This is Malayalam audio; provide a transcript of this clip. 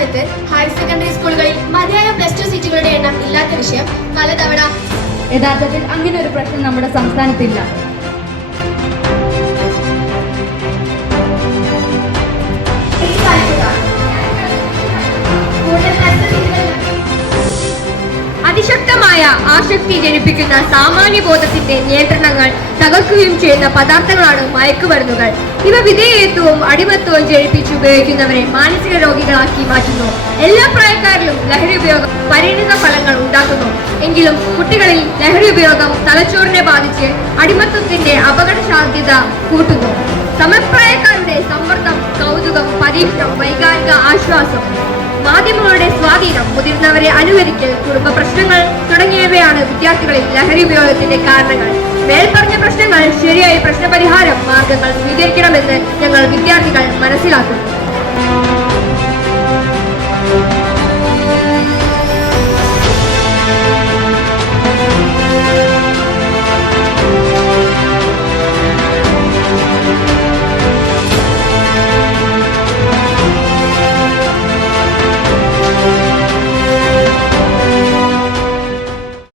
സംസ്ഥാനത്ത് ഹയർ സെക്കൻഡറി സ്കൂളുകളിൽ മതിയായ +2 സീറ്റുകളുടെ എണ്ണം ഇല്ലാത്ത വിഷയം പലതവണ. യഥാർത്ഥത്തിൽ അങ്ങനെ ഒരു പ്രശ്നം നമ്മുടെ സംസ്ഥാനത്തില്ല. അതിശക്തമായ ആസക്തി ജനിപ്പിക്കുന്ന സാമാന്യബോധത്തിന്റെ നിയന്ത്രണങ്ങൾ തകർക്കുകയും ചെയ്യുന്ന പദാർത്ഥങ്ങളാണ് മയക്കുമരുന്നുകൾ. ഇവ വിധേയത്വവും അടിമത്വവും ജനിപ്പിച്ച് ഉപയോഗിക്കുന്നവരെ മാനസിക രോഗികളാക്കി മാറ്റുന്നു. എല്ലാ പ്രായക്കാരിലും ലഹരി ഉപയോഗം പരിണിത ഫലങ്ങൾ ഉണ്ടാക്കുന്നു. എങ്കിലും കുട്ടികളിൽ ലഹരി ഉപയോഗം തലച്ചോറിനെ ബാധിച്ച് അടിമത്വത്തിന്റെ അപകട സാധ്യത കൂട്ടുന്നു. സമപ്രായക്കാരുടെ സമ്മർദ്ദം, കൗതുകം, പരീക്ഷണം, വൈകാരിക ആശ്വാസം, മാധ്യമങ്ങളുടെ സ്വാധീനം, മുതിർന്നവരെ അനുകരിക്കൽ, കുടുംബ പ്രശ്നങ്ങൾ തുടങ്ങിയവയാണ് വിദ്യാർത്ഥികളിൽ ലഹരി ഉപയോഗത്തിന്റെ കാരണങ്ങൾ. മേൽപ്പറഞ്ഞ പ്രശ്നങ്ങൾ ശരിയായ പ്രശ്നപരിഹാര മാർഗങ്ങൾ സ്വീകരിക്കണമെന്ന് ഞങ്ങൾ വിദ്യാർത്ഥികൾ മനസ്സിലാക്കുന്നു.